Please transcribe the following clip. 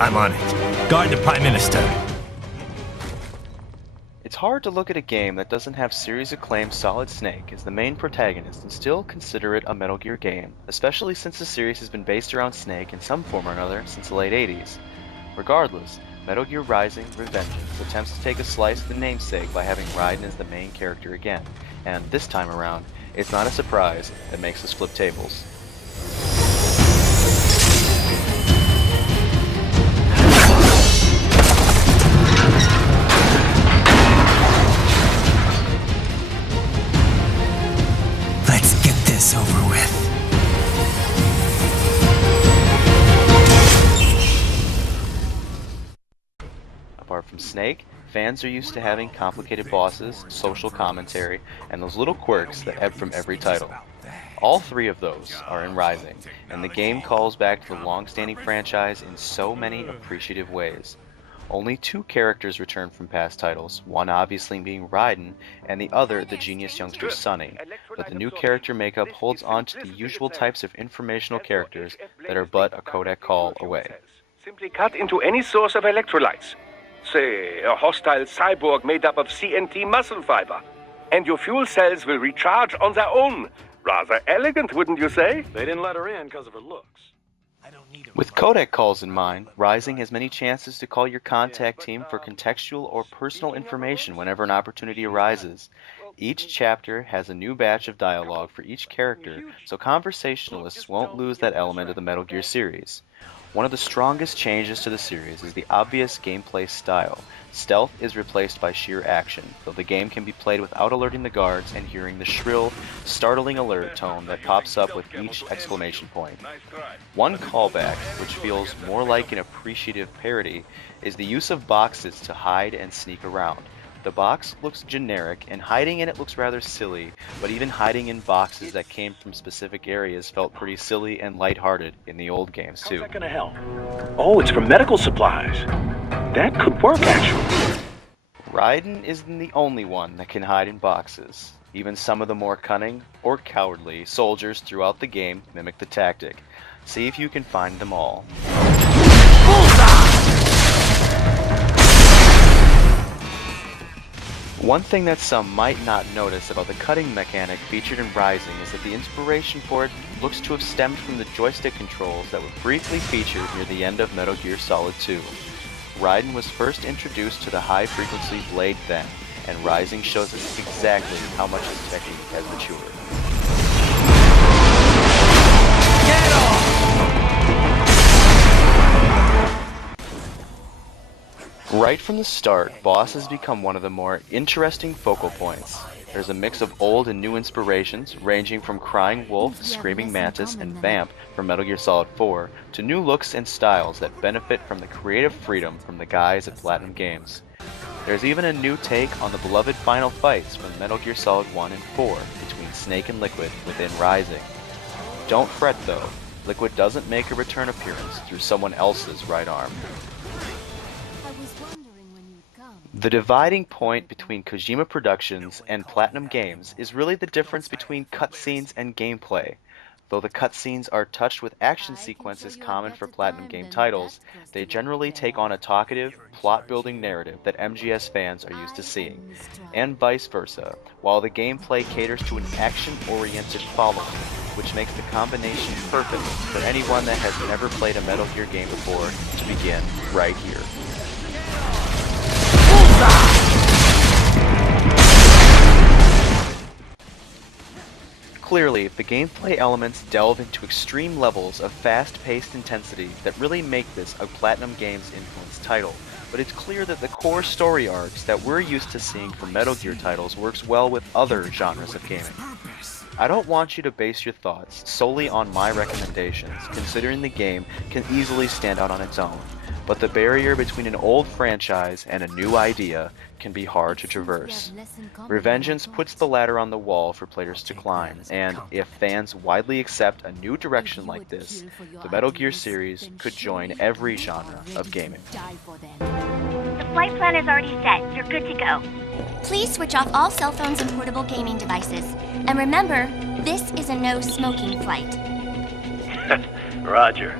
I'm on it. Guard the Prime Minister. It's hard to look at a game that doesn't have series acclaimed Solid Snake as the main protagonist and still consider it a Metal Gear game, especially since the series has been based around Snake in some form or another since the late 80s. Regardless, Metal Gear Rising: Revengeance attempts to take a slice of the namesake by having Raiden as the main character again, and this time around, it's not a surprise that makes us flip tables. Let's get this over with. Apart from Snake, fans are used to having complicated bosses, social commentary, and those little quirks that ebb from every title. All three of those are in Rising, and the game calls back to the long-standing franchise in so many appreciative ways. Only two characters return from past titles, one obviously being Raiden, and the other the genius youngster Sonny, but the new character makeup holds on to the usual types of informational characters that are but a codec call away. Simply cut into any source of electrolytes. Say, a hostile cyborg made up of CNT muscle fiber. And your fuel cells will recharge on their own. Rather elegant, wouldn't you say? They didn't let her in because of her looks. With codec calls in mind, Rising has many chances to call your contact team for contextual or personal information whenever an opportunity arises. Each chapter has a new batch of dialogue for each character, so conversationalists won't lose that element of the Metal Gear series. One of the strongest changes to the series is the obvious gameplay style. Stealth is replaced by sheer action, though the game can be played without alerting the guards and hearing the shrill, startling alert tone that pops up with each exclamation point. One callback, which feels more like an appreciative parody, is the use of boxes to hide and sneak around. The box looks generic, and hiding in it looks rather silly, but even hiding in boxes that came from specific areas felt pretty silly and lighthearted in the old games too. How's that gonna help? Oh, it's for medical supplies. That could work, actually. Raiden isn't the only one that can hide in boxes. Even some of the more cunning, or cowardly, soldiers throughout the game mimic the tactic. See if you can find them all. One thing that some might not notice about the cutting mechanic featured in Rising is that the inspiration for it looks to have stemmed from the joystick controls that were briefly featured near the end of Metal Gear Solid 2. Raiden was first introduced to the high-frequency blade then, and Rising shows us exactly how much his technique has matured. Get off! Right from the start, bosses become one of the more interesting focal points. There's a mix of old and new inspirations, ranging from Crying Wolf, Screaming Mantis, and Vamp from Metal Gear Solid 4, to new looks and styles that benefit from the creative freedom from the guys at Platinum Games. There's even a new take on the beloved final fights from Metal Gear Solid 1 and 4 between Snake and Liquid within Rising. Don't fret though, Liquid doesn't make a return appearance through someone else's right arm. The dividing point between Kojima Productions and Platinum Games is really the difference between cutscenes and gameplay. Though the cutscenes are touched with action sequences common for Platinum game titles, they generally take on a talkative, plot-building narrative that MGS fans are used to seeing, and vice versa, while the gameplay caters to an action-oriented following, which makes the combination perfect for anyone that has never played a Metal Gear game before to begin right here. Clearly, the gameplay elements delve into extreme levels of fast-paced intensity that really make this a Platinum Games influenced title, but it's clear that the core story arcs that we're used to seeing from Metal Gear titles works well with other genres of gaming. I don't want you to base your thoughts solely on my recommendations, considering the game can easily stand out on its own, but the barrier between an old franchise and a new idea can be hard to traverse. Revengeance puts the ladder on the wall for players to climb, and if fans widely accept a new direction like this, the Metal Gear series could join every genre of gaming. The flight plan is already set. You're good to go. Please switch off all cell phones and portable gaming devices. And remember, this is a no smoking flight. Roger.